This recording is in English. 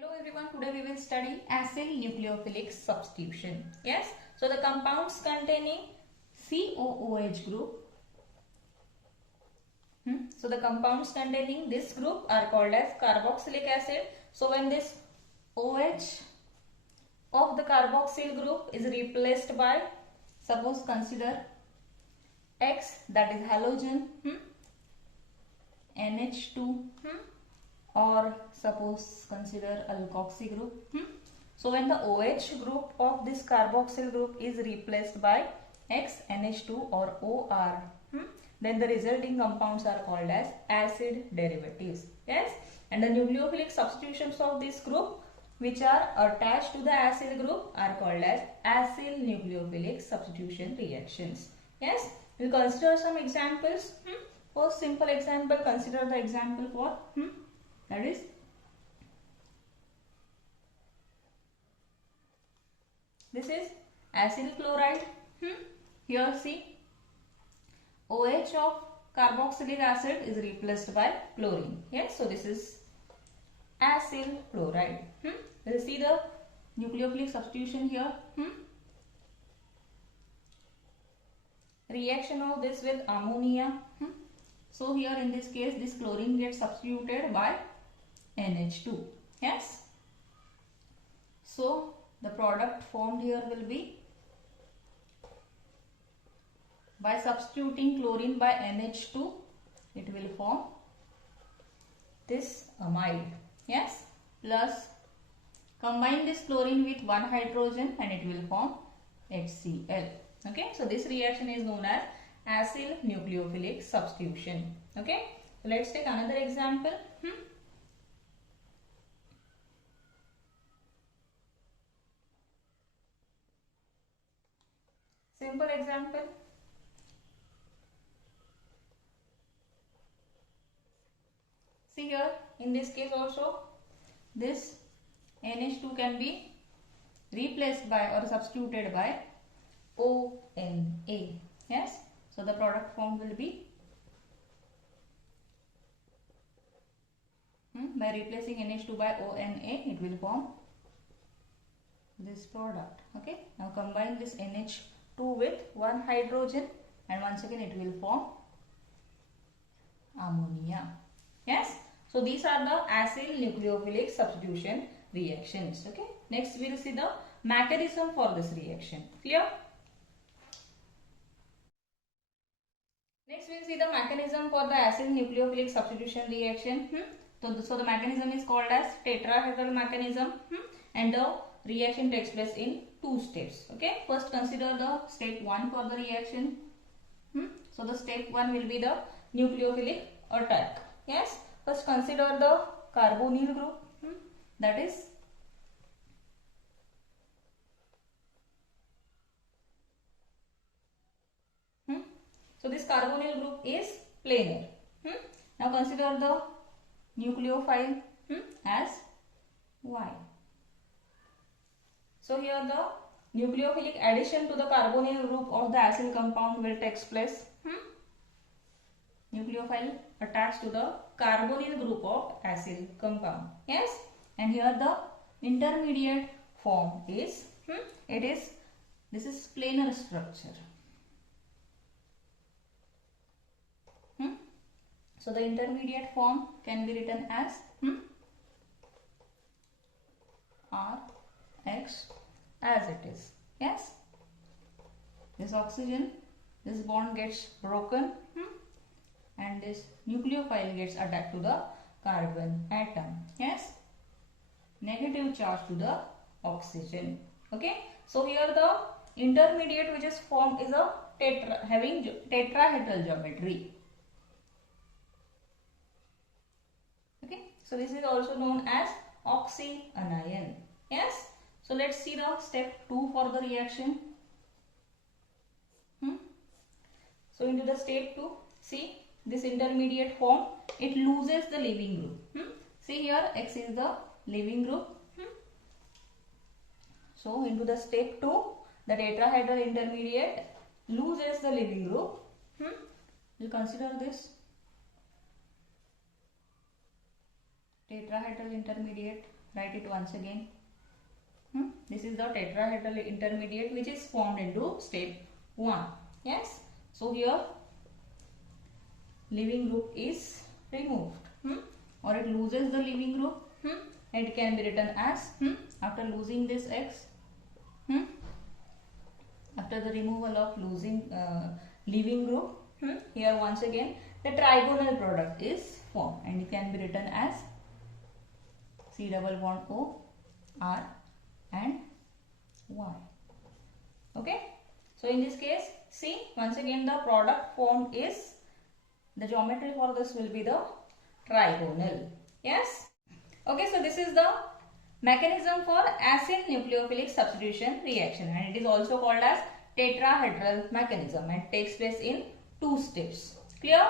Hello everyone, today we will study acyl nucleophilic substitution. Yes, so the compounds containing COOH group. So the compounds containing this group are called as carboxylic acid. So when this OH of the carboxyl group is replaced by, suppose consider X, that is halogen, NH2, or suppose consider alkoxy group. So when the OH group of this carboxyl group is replaced by X, NH2 or OR, then the resulting compounds are called as acid derivatives. Yes, and the nucleophilic substitutions of this group which are attached to the acyl group are called as acyl nucleophilic substitution reactions. Yes, we consider some examples. For simple example, consider the example for that is this is acyl chloride. Here see OH of carboxylic acid is replaced by chlorine. Yes, so this is acyl chloride. You see the nucleophilic substitution here. Reaction of this with ammonia. So here in this case this chlorine gets substituted by NH2. Yes. So the product formed here will be, by substituting chlorine by NH2, it will form this amide. Yes. Plus combine this chlorine with one hydrogen and it will form HCl. Okay. So this reaction is known as acyl nucleophilic substitution. Okay. So let's take another example. Simple example. See here in this case also this NH2 can be replaced by or substituted by ONA. Yes. So the product formed will be, by replacing NH2 by ONA, it will form this product. Okay. Now combine this NH2 with one hydrogen and once again it will form ammonia. Yes. So these are the acyl nucleophilic substitution reactions. Okay. Next we will see the mechanism for this reaction. Clear? Next we will see the mechanism for the acyl nucleophilic substitution reaction. So the mechanism is called as tetrahedral mechanism, and the reaction takes place in two steps. Okay. First consider the step 1 for the reaction. So the step 1 will be the nucleophilic attack. Yes. First consider the carbonyl group, that is so this carbonyl group is planar. Now consider the nucleophile as Y. So here the nucleophilic addition to the carbonyl group of the acyl compound will take place. Nucleophile attached to the carbonyl group of acyl compound. Yes, and here the intermediate form is this is planar structure. So the intermediate form can be written as RX as it is. Yes, this oxygen, this bond gets broken, and this nucleophile gets attached to the carbon atom. Yes, negative charge to the oxygen. Okay. So here the intermediate which is formed is a having tetrahedral geometry. Okay. So this is also known as oxyanion. Yes. So let's see the step 2 for the reaction. So into the step 2, see this intermediate form, it loses the leaving group. See here X is the leaving group. So into the step 2, the tetrahedral intermediate loses the leaving group. We'll consider this tetrahedral intermediate write it once again. This is the tetrahedral intermediate which is formed into step 1. Yes. So here leaving group is removed, or it loses the leaving group. It can be written as after losing this X, after the removal of leaving group, here once again the trigonal product is formed, and it can be written as C double bond O R and Y. Okay. So in this case, see, once again the product formed is, the geometry for this will be the trigonal. Yes. Okay, so this is the mechanism for acid nucleophilic substitution reaction, and it is also called as tetrahedral mechanism, and takes place in 2 steps. Clear?